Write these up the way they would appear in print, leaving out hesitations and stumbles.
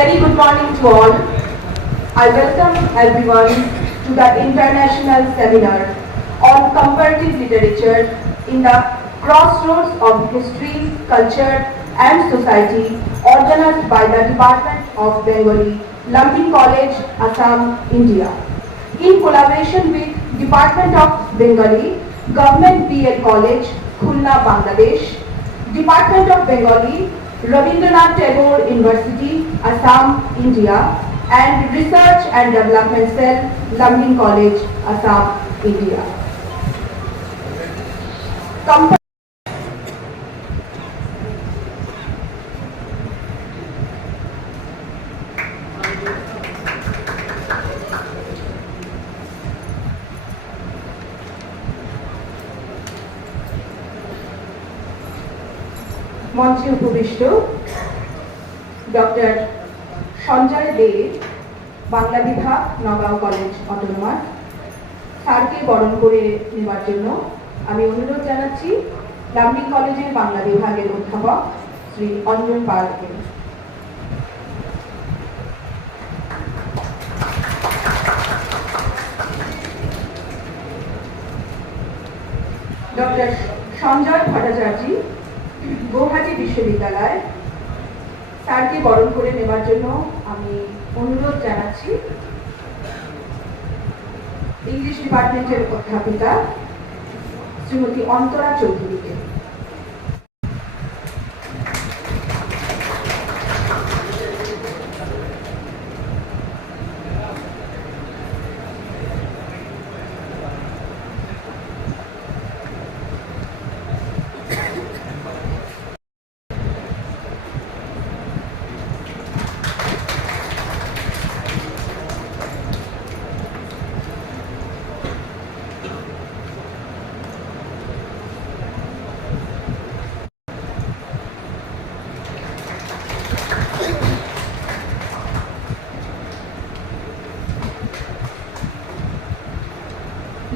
very good morning to all. I welcome everyone to the international seminar on comparative literature in the crossroads of history, culture and society organized by the Department of Bengali, Lumpin College, Assam, India. In collaboration with Department of Bengali, Government B.Ed College, Khulna, Bangladesh, Department of Bengali, Rabindranath Tagore University, Assam, India, and Research and Development Cell, Lumpin College, Assam, India. মঞ্চে উপবিষ্ট doctor Sanjay দে, বাংলা বিভাগ, Nagaon college autonomous, স্যারকে বরণ করে নেবার জন্য আমি অনুরোধ জানাচ্ছি লাম্বিং কলেজের বাংলা বিভাগের অধ্যাপক শ্রী অঞ্জন পালকে। ডক্টর সঞ্জয় ভট্টাচার্য, গৌহাটি বিশ্ববিদ্যালয়, স্যারকে বরণ করে নেবার জন্য আমি অনুরোধ জানাচ্ছি ইংলিশ ডিপার্টমেন্টের অধ্যাপিকা শ্রীমতী অন্তরা চৌধুরীকে।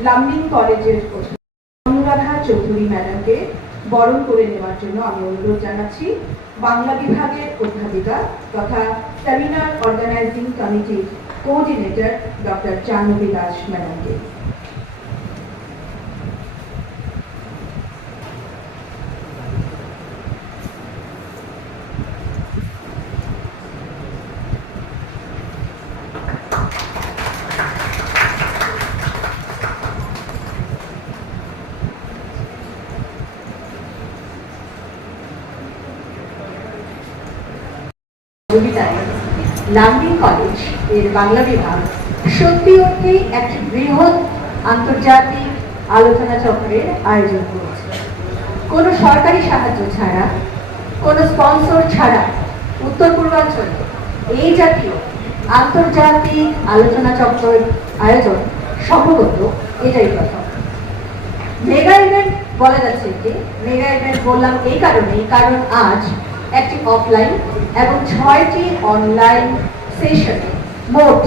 লাম্বিং কলেজের অনুরাধা চৌধুরী ম্যাডামকে বরণ করে নেওয়ার জন্য আমি অনুরোধ জানাচ্ছি বাংলা বিভাগের অধ্যাপিকা তথা সেমিনার অর্গানাইজিং কমিটির কোঅর্ডিনেটর ডক্টর জাহ্নবী দাস ম্যাডামকে। লাম্বিং কলেজ এর বাংলা বিভাগ সত্যি অর্থেই একটি বৃহৎ আন্তর্জাতিক আলোচনা চক্রের আয়োজন করেছে। কোনো সরকারি সাহায্য ছাড়া, কোনো স্পন্সর ছাড়া উত্তর পূর্বাঞ্চলে এই জাতীয় আন্তর্জাতিক আলোচনা চক্রের আয়োজন সম্ভবত এটাই প্রথম। মেগা ইভেন্ট বলা যাচ্ছে কি, মেগা ইভেন্ট বললাম এই কারণেই কারণ আজ একটি অফলাইন এবং 6টি অনলাইন সেশনে মোট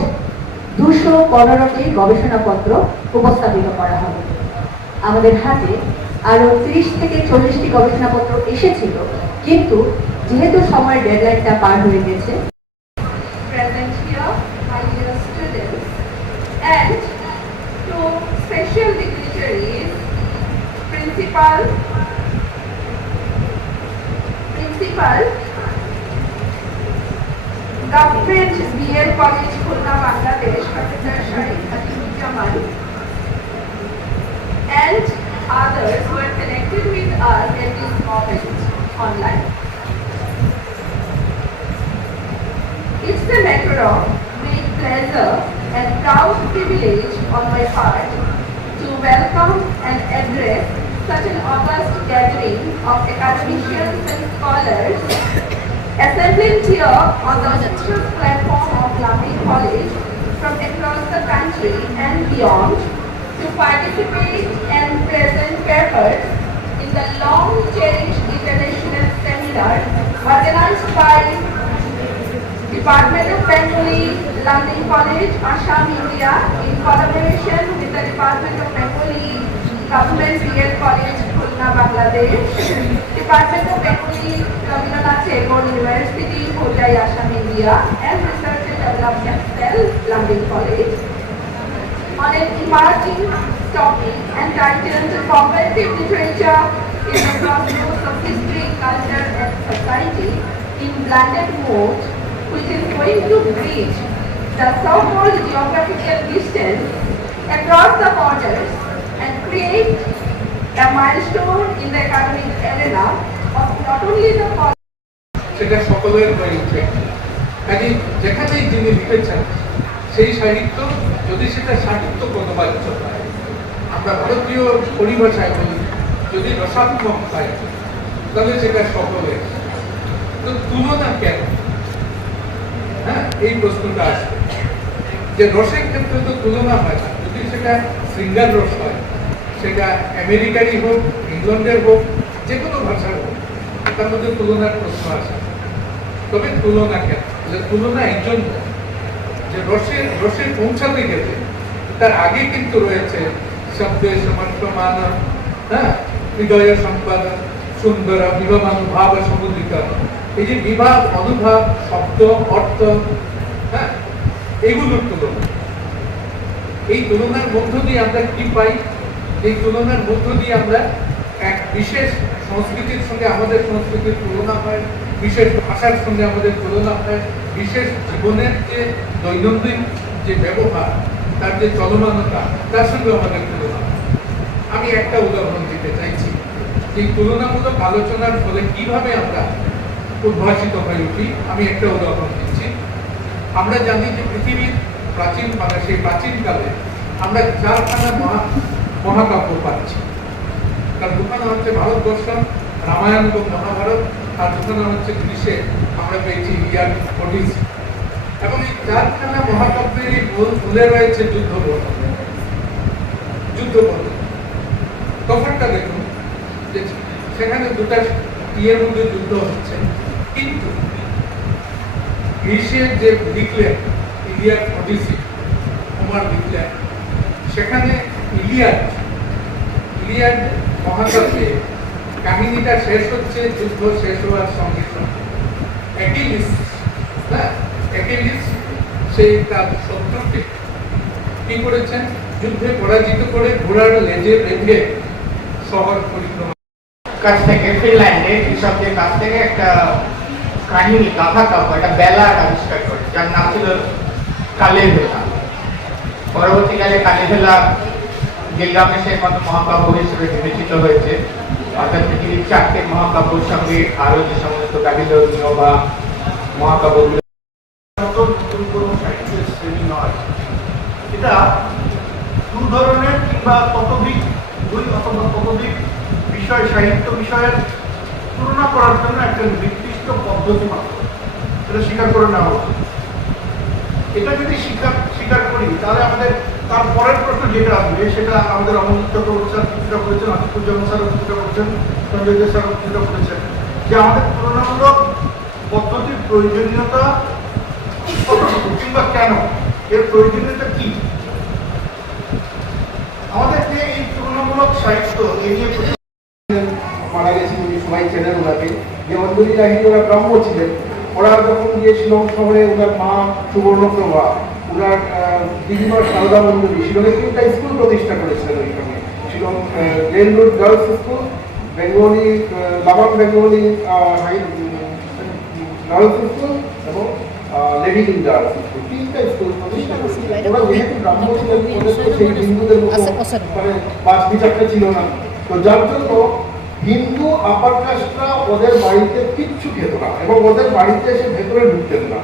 215টি গবেষণাপত্র উপস্থাপিত করা হবে। আমাদের হাতে আরো 30 থেকে 40টি গবেষণাপত্র এসেছিল, কিন্তু যেহেতু সময় ডেডলাইনটা পার হয়ে গেছে, Present here, my dear students, and to special dignitaries, principal, Government B.Ed College, Khulna, Bangladesh, Professor Sharif Hatimuzzaman, and others who are connected with us at this moment online. It's a matter of great pleasure and proud privilege on my part to welcome and address such an august gathering of academicians and scholars assembled here on the auspicious platform of Lumpin College from across the country and beyond to participate and present papers in the long-cherished international seminar organized by Department of Bengali, Lumpin College, Assam, India, in collaboration with the Department of Bengali, Government B.Ed College, Khulna, Bangladesh, Department of Bengali, Rabindranath Tagore University, Khulna, by Assam, India, and Research and Development Cell, London College, on an emerging topic entitled Comparative Literature in the Crossroads of History, Culture and Society in Blended Mode, which is going to bridge the so-called geographical distance across the borders and create a milestone in the academic arena of not only the সেটা সকলের হয়ে উঠে কাজে যেখানেই যিনি লিখেছেন সেই সাহিত্য যদি সেটা সাহিত্য পদবাচ্য হয়, আমরা ভারতীয় পরিভাষায় বলি যদি রসাত্মক হয় তাহলে সেটা সকলের। তো তুলনা কেন? হ্যাঁ, এই প্রশ্নটা আসবে যে রসের ক্ষেত্রে তো তুলনা হয় না, যদি সেটা শৃঙ্গার রস হয়, সেটা আমেরিকারই হোক, ইংল্যান্ডের হোক, যে কোনো ভাষার হোক, তার মধ্যে তুলনার প্রশ্ন আসে। তবে তুলনা কেন? তুলনা এই জন্য যে রসে পৌঁছাতে গেলে তার আগে কিন্তু রয়েছে শব্দে সমর্থমান, হ্যাঁ, হৃদয় সম্পাদন, সুন্দর বিভাবানুভাব সমুদ্রিকা। এই যে বিভাব, অনুভাব, শব্দ, অর্থ, হ্যাঁ, এগুলোর তুলনা। এই তুলনার মধ্য দিয়ে আমরা কি পাই? এই তুলনার মধ্য দিয়ে আমরা এক বিশেষ সংস্কৃতির সঙ্গে আমাদের সংস্কৃতির তুলনা হয়, বিশেষ ভাষার সঙ্গে আমাদের তুলনা হয়, বিশেষ জীবনের যে দৈনন্দিন যে ব্যবহার, তার যে চলমানতা, তার সঙ্গে আমাদের তুলনা হয়। আমি একটা উদাহরণ দিতে চাইছি। এই তুলনামূলক আলোচনার ফলে কিভাবে আমরা উদ্ভাসিত হয়ে উঠি, আমি একটা উদাহরণ দিচ্ছি। আমরা জানি যে পৃথিবীর প্রাচীন, মানে সেই প্রাচীনকালে আমরা চারখানা মহাকাব্য পাচ্ছি। তার দুখানা হচ্ছে ভারতবর্ষ, রামায়ণ এবং মহাভারত, আর দুখানা হচ্ছে গ্রীষে আমরা পেয়েছি ইলিয়াড, ওডিসি। এবং এই চারখানা মহাকাব্যের মূলে রয়েছে যুদ্ধ পদ্ধতি। তফাৎটা দেখুন যে সেখানে দুটা ইয়ের মধ্যে যুদ্ধ হচ্ছে, কিন্তু গ্রীষের যে লিখলেন ইলিয়াড, ওডিসি, হোমার লিখলেন, সেখানে ইলিয়াড মহাকাব্যে কাহিনীটা শেষ হচ্ছে যুদ্ধ শেষ হওয়ার সঙ্গে সঙ্গে অ্যাকিলিস সে তার শত্রুকে কি করেছেন? যুদ্ধে পরাজিত করে ঘোড়ার লেজে বেঁধে শহর পরিক্রমা কাছ থেকে, ফিনল্যান্ডের কৃষকদের কাছ থেকে একটা কাহিনী, গাথা কাব্য, একটা বেলার আবিষ্কার করে, যার নাম ছিল কালেভেলা। পরবর্তীকালে কালেভেলা গিলগামেশের মতো মহাকাব্য হিসেবে বিবেচিত হয়েছে। অর্থাৎ পৃথিবীর চারটে মহাকাব্যের সঙ্গে আরো যে সমস্ত ব্যাবিলনীয় বা মহাকাব্যগুলো কোনো সাহিত্যের শ্রেণী নয়, এটা দু ধরনের কিংবা ততোধিক, দুই অথবা ততোধিক বিষয়, সাহিত্য বিষয়ের তুলনা করার জন্য একটা নির্দিষ্ট পদ্ধতি মাত্র, এটা স্বীকার করে নেওয়া উচিত। এটা যদি স্বীকার করি তাহলে আমাদের তার পরের প্রশ্ন যেটা আসবে সেটা আমাদের অমৃত চক্রবর্তী স্যার কিছুটা করেছেন, আতিকুজ্জামান স্যারও কিছুটা করেছেন, সঞ্জয় দে স্যারও কিছুটা করেছেন, যে আমাদের তুলনামূলক পদ্ধতির প্রয়োজনীয়তা কতটুকু কিংবা কেন, এর প্রয়োজনীয়তা কি। আমাদের যে এই তুলনামূলক সাহিত্য এই নিয়ে মারা গেছে, উনি সবাই চেনেন ওনাকে। যেমন যদি রাহিনী ওরা ব্রাহ্ম ছিলেন, ওরা যখন গিয়ে শিলং শহরে ওনার মা সুবর্ণপ্রভা, ওনার দিদিমা সারদা মন্ডলী শিলংয়ে 3টা স্কুল প্রতিষ্ঠা করেছিলেন। ওইখানে Shillong rail road girls school, Bengali Laban Bengali girls school এবং লেডি ইন গার্লস স্কুল, 3টা স্কুল প্রতিষ্ঠা করেছিলেন। ওরা যেহেতু ব্রাহ্ম ছিলেন, ওদের তো সেই হিন্দুদের মতো মানে পাঁচ বিচারটা ছিল না, তো যার জন্য হিন্দু আপার কাস্টরা ওদের বাড়িতে কিচ্ছু খেত না এবং ওদের বাড়িতে এসে ভেতরে ঢুকতেন না।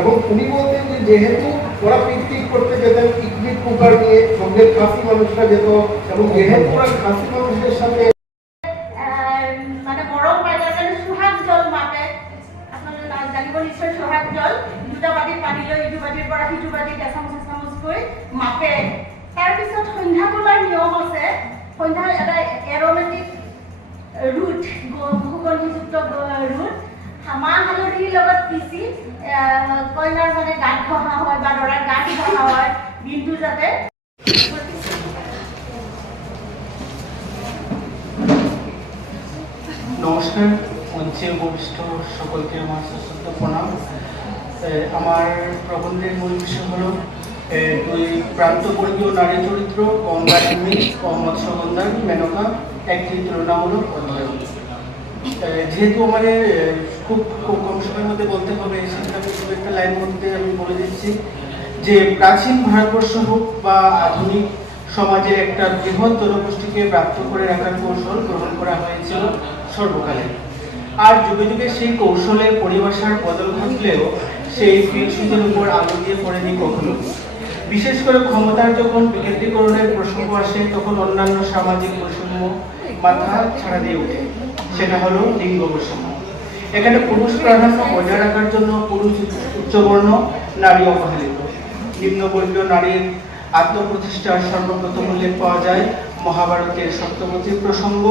এবং উনি বলতেন যে যেহেতু ওরা পিকনিক করতে যেতেন পিকনিক কুকার নিয়ে, সঙ্গে খাসি মানুষরা যেত, এবং যেহেতু ওরা খাসি মানুষের সাথে মানে গরম পাইলে সোহাগ জল মাতে, আপোনালোকে জানিব নিশ্চয় সোহাগ জল, দুটা বাটিত পানী লৈ ইটো বাটিৰ পৰা সিটো বাটিত এচামুচকৈ মাপে। তাৰপিছত সন্ধ্যা তোলাৰ নিয়ম আছে। সন্ধ্যা এটা এৰমেটিক ৰুট, সুগন্ধিযুক্ত ৰুট মাহ হালধিৰ লগত পিচি কইনাৰ মানে গাত ঘঁহা হয় বা দৰাৰ গাত ঘঁহা হয়, দিনটো যাতে নমস্কার, আমাদের মঞ্চে উপবিষ্ট সকলকে আমার সশ্রদ্ধ প্রণাম। আমার প্রবন্ধের মূল বিষয় হলো দুই প্রান্তবর্গীয় নারী চরিত্র গঙ্গা হিমি ও মৎস্যগন্ধার মেনকা একটি তুলনামূলক অধ্যয়ন। যেহেতু আমাদের খুব কম সময়ের মধ্যে বলতে হবে, সেটা আমি দু একটা লাইন মধ্যে আমি বলে দিচ্ছি যে প্রাচীন ভারতবর্ষ হোক বা আধুনিক সমাজের একটা বৃহৎ জনগোষ্ঠীকে প্রাপ্ত করে রাখার কৌশল গ্রহণ করা হয়েছিল সর্বকালে। আর যুগে যুগে সেই কৌশলের পরিভাষার বদল ঘটলেও সেই ফিলসুফির উপর আলো দিয়ে পড়েনি কখনো। বিশেষ করে ক্ষমতার যখন বিকেন্দ্রীকরণের প্রসঙ্গ আসে তখন অন্যান্য সামাজিক বৈষম্য মাথা ছাড়া দিয়ে ওঠে, সেটা হলো লিঙ্গ বৈষম্য। এখানে পুরুষ প্রাধান্য বজায় রাখার জন্য পুরুষ উচ্চবর্ণ, নারী অবহেলিত। নিম্নবর্গীয় নারীর আত্মপ্রতিষ্ঠার সর্বপ্রথম উল্লেখ পাওয়া যায় মহাভারতের সত্যবতীর প্রসঙ্গ,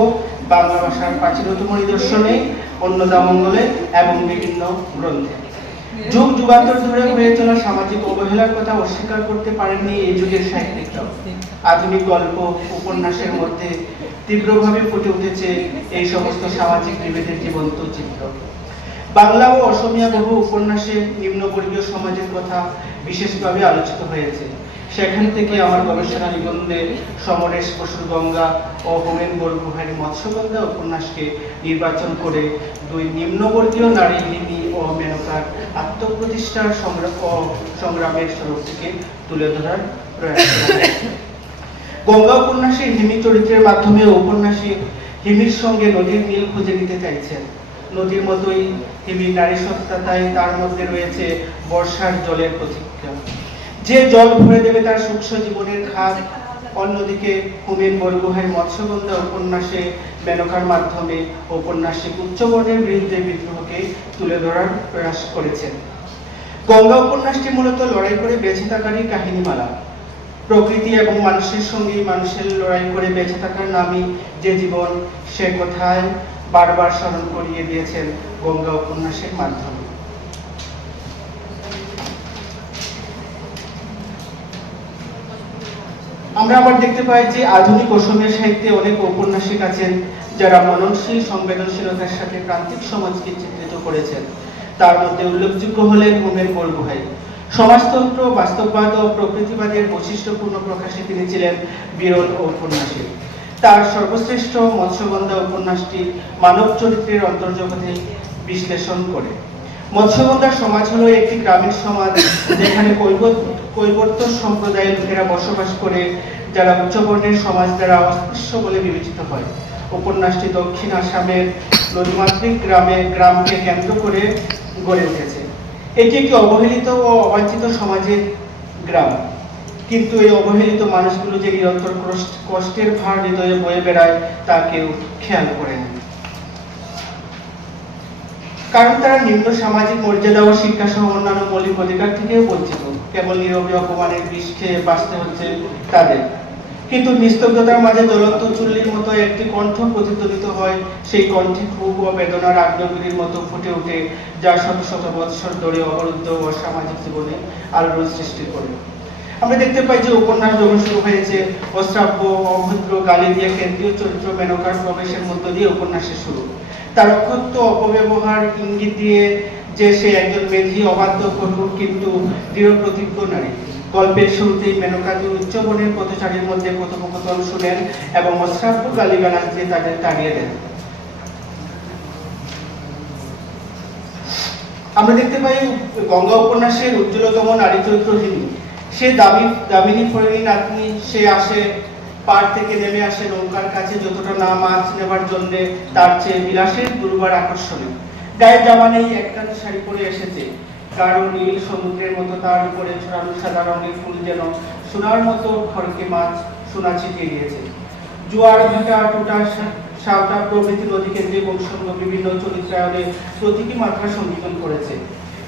বাংলা ভাষার প্রাচীনতম নিদর্শনে, অন্নদামঙ্গলে এবং বিভিন্ন গ্রন্থে। যুগ যুগান্তর ধরে হয়ে চলা সামাজিক অবহেলার কথা অস্বীকার করতে পারেননি এই যুগের সাহিত্যিকরাও। আধুনিক গল্প উপন্যাসের মধ্যে তীব্রভাবে ফুটে উঠেছে এই সমস্ত সামাজিক বিভেদের জীবন্ত চিত্র। বাংলা ও অসমীয়া বহু উপন্যাসে নিম্নবর্গীয় সমাজের কথা বিশেষভাবে আলোচিত হয়েছে। সেখান থেকে আমার গবেষণা নিবন্ধে সমরেশ বসুর গঙ্গা ও হোমেন বরগুহাইয়ের মৎস্যগন্ধা উপন্যাসকে নির্বাচন করে দুই নিম্নবর্গীয় নারী হিমি ও মেনকার আত্মপ্রতিষ্ঠার সংগ্রামের স্বরূপ থেকে তুলে ধরার প্রয়াস করা হয়েছে। গঙ্গা উপন্যাসে হিমি চরিত্রের মাধ্যমে উপন্যাসিক হিমির সঙ্গে নদীর মিল খুঁজে নিতে চাইছেন। নদীর মতোই হিমির নারী সত্তায় তার মধ্যে রয়েছে বর্ষার জলের প্রতীক্ষা, যে জল ভরে দেবে তার সূক্ষ্ম জীবনের খাদ। অন্যদিকে হোমেন বরগুহাইয়ের মৎস্যগন্ধা উপন্যাসে মেনকার মাধ্যমে ঔপন্যাসিক উচ্চবর্ণের বিরুদ্ধে বিদ্রোহকে তুলে ধরার প্রয়াস করেছেন। গঙ্গা উপন্যাসটি মূলত লড়াই করে বেঁচে থাকারই কাহিনীমালা। প্রকৃতি এবং মানুষের সঙ্গে মানুষের লড়াই করে বেঁচে থাকার নামই যে জীবন, সে কথায় বারবার স্মরণ করিয়ে দিয়েছেন গঙ্গা উপন্যাসের মাধ্যমে। আমরা আবার দেখতে পাই যে আধুনিক অসমীয়া সাহিত্যে অনেক ঔপন্যাসিক আছেন যারা মননশীল সংবেদনশীলতার সাথে প্রান্তিক সমাজকে চিত্রিত করেছেন। তার মধ্যে উল্লেখযোগ্য হলেন হোমেন বরগুহাই। সমাজতন্ত্র, বাস্তববাদ ও প্রকৃতিবাদের বৈশিষ্ট্যপূর্ণ প্রকাশে তিনি ছিলেন বিরল ঔপন্যাসিক। তার সর্বশ্রেষ্ঠ মৎস্যগন্ধা উপন্যাসটি মানব চরিত্রের অন্তর্জগতে বিশ্লেষণ করে। মৎস্যগন্ধার সমাজ হলো একটি গ্রামীণ সমাজ যেখানে কৈবর্ত সম্প্রদায়ের লোকেরা বসবাস করে, যারা উচ্চবর্ণের সমাজ দ্বারা অস্পৃশ্য বলে বিবেচিত হয়। উপন্যাসটি দক্ষিণ আসামের নদীমাতৃক গ্রামকে কেন্দ্র করে গড়ে উঠেছে। এটি একটি অবহেলিত ও অবাঞ্ছিত সমাজের গ্রাম, কিন্তু এই অবহেলিত মানুষগুলো যে নিরন্তর কষ্টের ভার হৃদয়ে বয়ে বেড়ায় তা কেউ খেয়াল করে না, কারণ তারা নিম্ন সামাজিক মর্যাদা ও শিক্ষা সহ অন্যান্য মৌলিক অধিকার থেকেও বঞ্চিত। কেবল নীরবে অপমানের বিষ খেয়ে বাঁচতে হচ্ছে তাদের। কিন্তু নিস্তব্ধতার মাঝে জ্বলন্ত চুল্লির মতো একটি কণ্ঠ প্রতিধ্বনিত হয়, সেই কণ্ঠে ক্ষোভ ও বেদনার আগ্নেয়গিরির মতো ফুটে ওঠে, যা শত শত বৎসর ধরে অবরুদ্ধ ও সামাজিক জীবনে আলোড়ন সৃষ্টি করে। আমরা দেখতে পাই যে উপন্যাস যখন শুরু হয়েছে অশ্রাব্য, অভদ্র গালি দিয়ে কেন্দ্রীয় চরিত্র মেনকার প্রবেশের মধ্য দিয়ে উপন্যাসের শুরু। তার অকথ্য অপব্যবহার ইঙ্গিত দিয়ে যে সে একজন মেধি, অবাধ্য, কঠোর কিন্তু দৃঢ় প্রতিজ্ঞ নারী। গল্পের শুরুতেই মেনকা দুই উচ্চবর্ণের পথচারীর মধ্যে কথোপকথন শুনেন এবং অশ্রাব্য গালিগালাজ দিয়ে তাদের তাড়িয়ে দেন। আমরা দেখতে পাই গঙ্গা উপন্যাসের উজ্জ্বলতম নারী চরিত্র হিমি। সে দামিনী ফরিনী নাতনি। সে আসে পাড় থেকে নেমে আসে নৌকার কাছে, যতটা না মাছ নেবার জন্য তার চেয়ে বিলাসের দুর্বার আকর্ষণে। গায়ে জামা নেই, একটান শাড়ি পরে এসেছে। গাঢ় নীল সমুদ্রের মতো তার উপরে ছড়ানো সাদা রঙের ফুল যেন সোনার মতো খড়কে মাছ সোনা ছিটিয়ে দিয়েছে। জোয়ার, ভাটা, টোটা, সাঁওতা প্রভৃতি নদী কেন্দ্রিক বংশঙ্গ বিভিন্ন চরিত্রায়নে প্রতীকী মাত্রা সংযোজন করেছে।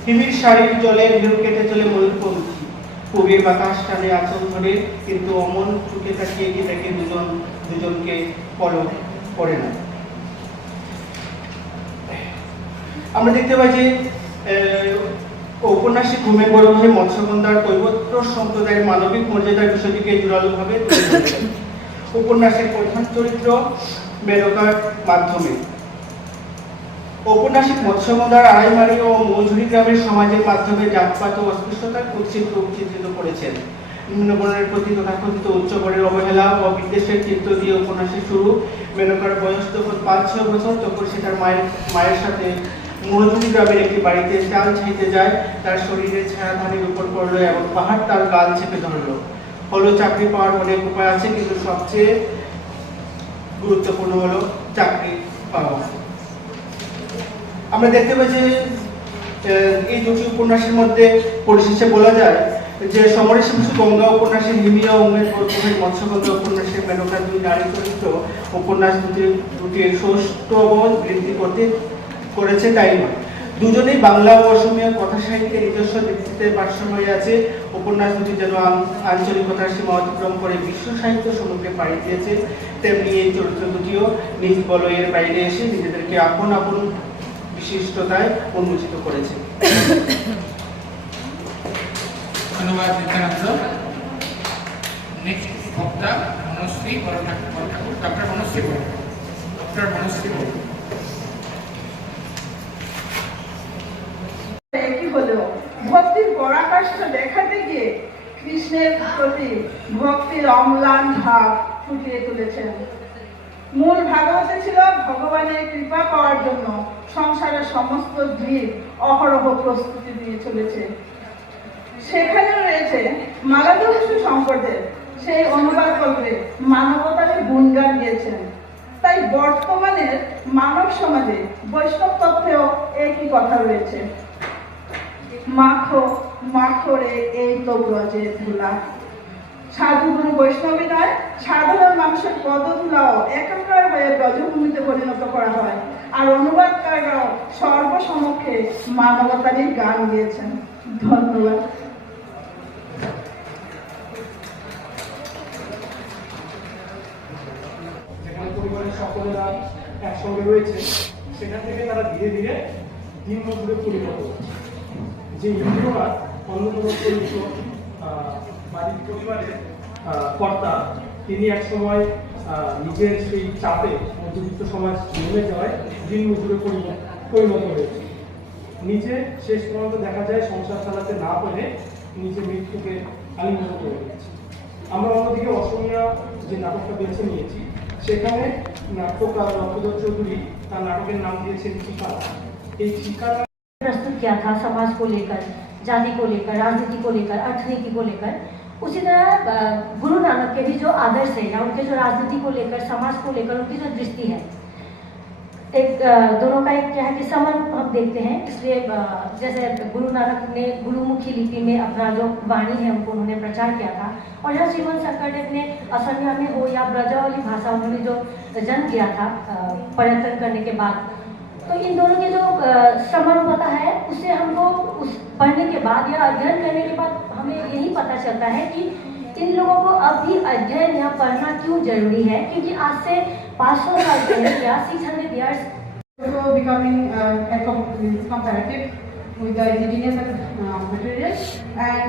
হিমির শাড়ির জলে ঢেউ কেটে চলে ময়ূরপঙ্খী। কবির বাতাস টানে আঁচল ধরে, কিন্তু অমন চোখে তাকিয়ে কি দেখে দুজনকে পলক পড়ে না। আমরা দেখতে পাই যে ঔপন্যাসিক হোমেন বরগুহাই মৎস্যগন্ধার কৈবর্ত সম্প্রদায়ের মানবিক মর্যাদার বিষয়টিকে জোরালোভাবে তুলে ধরেছেন উপন্যাসের প্রধান চরিত্র মেনকার মাধ্যমে। ঔপন্যাসিক মৎস্যগন্ধার আড়াইমারি ও মজুরি গ্রামের সমাজের মাধ্যমে জাতপাত ও অস্পৃশ্যতার কুৎসিত রূপ চিত্রিত করেছেন। নিম্নবর্ণের প্রতি তথাকথিত উচ্চবর্ণের অবহেলা ও বিদ্বেষের চিত্র দিয়ে উপন্যাসের শুরু। মেনকার বয়স যখন 5-6 বছর, তখন সে তার মায়ের সাথে মজুরি গ্রামের একটি বাড়িতে চাল ছাইতে যায়। তার শরীরে ছায়া ধানের উপর পড়লো এবং পাহাড় তার গাল চেপে ধরলো। হলো চাকরি পাওয়ার অনেক উপায় আছে, কিন্তু সবচেয়ে গুরুত্বপূর্ণ হলো চাকরি পাওয়া। আমরা দেখতে পাই যে এই দুটি উপন্যাসের মধ্যে পরিশেষে বলা যায় যে সমরেশ শিশু গঙ্গা উপন্যাসের হিমিয়া উমেদ প্রথমে মৎস্যগন্ধা উপন্যাসের মেনকা দুই নারী চরিত্র উপন্যাস দুটির সৌষ্ঠব বৃদ্ধি করেছে তাই নয়, দুজনেই বাংলা ও অসমীয়া কথা সাহিত্যের নিজস্ব দৃষ্টিতে ভারসাম্য আছে। উপন্যাস দুটি যেন আঞ্চলিকতার সীমা অতিক্রম করে বিশ্ব সাহিত্য সমুদ্রে পাড়ি দিয়েছে, তেমনি এই চরিত্র দুটিও নিজ বলয়ের বাইরে এসে নিজেদেরকে আপন আপন বিশিষ্টতায় উন্মোচিত করেছে। ধন্যবাদ নিত্যানন্দ। নেক্সট বক্তা মনশ্রী বড় ঠাকুর, ডক্টর মনশ্রী বড়। কি হলো, ভক্তির পরাকাষ্ঠা দেখাতে গিয়ে কৃষ্ণের প্রতি ভক্তির অম্লান ভাব ফুটিয়ে তুলেছেন। মূল ভাগবতে ছিল ভগবানের কৃপা পাওয়ার জন্য সংসারের সমস্ত জীব অহরহ প্রস্তুতি নিয়ে চলেছে। সেখানে রয়েছে মালাধবসু শঙ্করদেব, সেই অনুবাদ কল্পে মানবতার গুণগান গিয়েছেন। তাই বর্তমানের মানব সমাজে বৈষ্ণব তত্ত্বেও একই কথা রয়েছে, মাখো মাখো রে এই তো ব্রজের ধুলা। সাধু গুরু বৈষ্ণবী নয়, সাধারণ মানুষের পদধুলাও একাকার হয়ে ব্রজভূমিতে পরিণত করা হয়। আর অনুবাদকাররাও সর্বসমক্ষে মানবতারই গান গিয়েছেন। ধন্যবাদ। যেখানে পরিবারের সকলেরা একসঙ্গে রয়েছে, সেখান থেকে তারা ধীরে ধীরে দিন মজুরে পরিণত হচ্ছে। যে ইন্দ্রনাথ অন্যতম চরিত্র বাড়ির পরিবারের কর্তা, তিনি একসময় নিজের সেই চাপে মধ্যবিত্ত সমাজ নেমে যাওয়ায় দিন মজুরে পরিণত হয়েছে। নিজে শেষ পর্যন্ত দেখা যায় সংসার চালাতে না পেরে নিজে মৃত্যুকে আলিঙ্গন করে নিয়েছে। আমরা অন্যদিকে অসমীয়া যে নাটকটা বেছে নিয়েছি, সেখানে নাট্যকার রক্তধর চৌধুরী তার নাটকের নাম দিয়েছেন ঠিকানা। এই ঠিকানা प्रस्तुत किया था समाज को लेकर, जाति को लेकर, राजनीति को लेकर, अर्थनीति को लेकर। उसी तरह गुरु नानक के भी जो आदर्श है या उनके जो राजनीति को लेकर, समाज को लेकर उनकी जो दृष्टि है, एक दोनों का एक क्या है कि समरूप हम देखते हैं। इसलिए जैसे गुरु नानक ने गुरुमुखी लिपि में अपना जो वाणी है उनको उन्होंने प्रचार किया था, और यहाँ श्रीमन शंकरदेव ने असमिया में हो या ब्रजावली भाषा उन्होंने जो जन्म लिया था पर्यटन करने के बाद, तो इन दोनों की जो समरूपता है उससे हमको उस पढ़ने के बाद या अध्ययन करने के बाद हमें यही पता चलता है कि इन लोगों को अब भी अध्ययन या पढ़ना क्यों जरूरी है, क्योंकि आज से 500 साल पहले या 600 years becoming comparative with the indigenous materials, and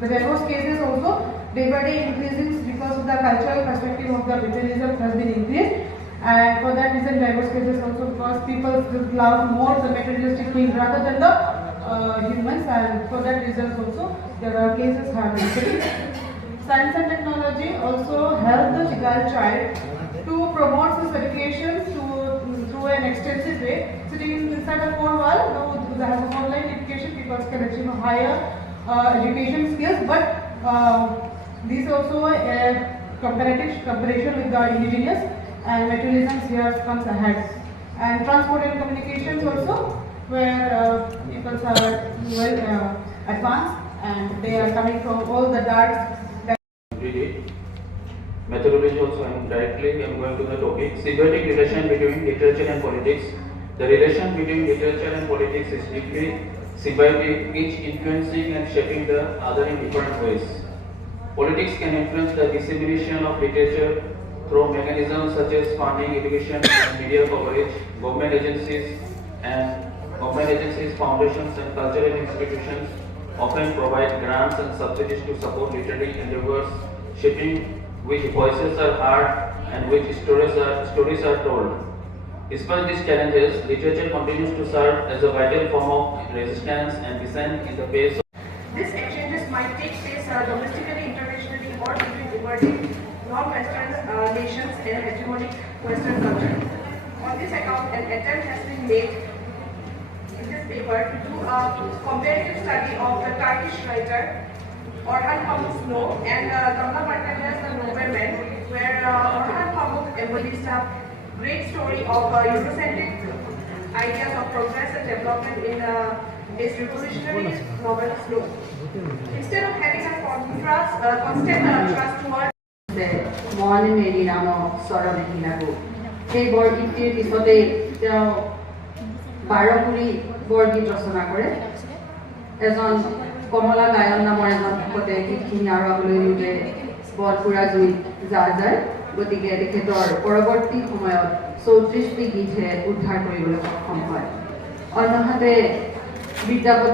the divorce cases also day by day increasing because of the cultural perspective of the materialism has been increased. And for that reason, divorce cases also, because people love more the materialistic things rather than the humans, and for that reason also there are cases have increased. Science and technology also help the girl child to promote this education through an extensive way. Sitting inside a four wall, now there has online education, people can achieve higher education skills, but these also comparison with the indigenous, and materialism here comes ahead. And transport and communications also, where people are well advanced and they are coming from all the dark. Methodology also, and directly I am going to the topic. Symbiotic relation between literature and politics. The relation between literature and politics is deeply symbiotic, each influencing and shaping the other in different ways. Politics can influence the dissemination of literature through mechanisms such as funding, education, and media coverage. Government agencies, foundations, and cultural institutions often provide grants and subsidies to support literary endeavors, shaping which voices are heard and which stories are told. Despite these challenges, literature continues to serve as a vital form of resistance and dissent in the face of These exchanges might take place domestically, internationally, or between emerging non-Western nations and hegemonic Western culture. On this account, an attempt has been made in this paper to do a comparative study of the Turkish writer Orhan Pamuk Snow and Damla Bhattacharya's The Nobleman, where Orhan Pamuk embodies the great story of Eurocentric ideas of progress and development in his revolutionary novel Snow. Instead of having a constant trust towards মন মেৰি নামক স্বৰমেধি লাগো সেই বৰগীতটিৰ পিছতে তেওঁ 12 কুৰি বৰগীত ৰচনা কৰে এজন কমলা গায়ন নামৰ এজন ভকতে গীতখিনি আৰম্ভলৈ নিওঁতে বৰপুৰা জুইত যা যায় গতিকে তেখেতৰ পৰৱৰ্তী সময়ত 34টি গীতহে উদ্ধাৰ কৰিবলৈ সক্ষম হয় অন্যহাতে বিদ্যাপতি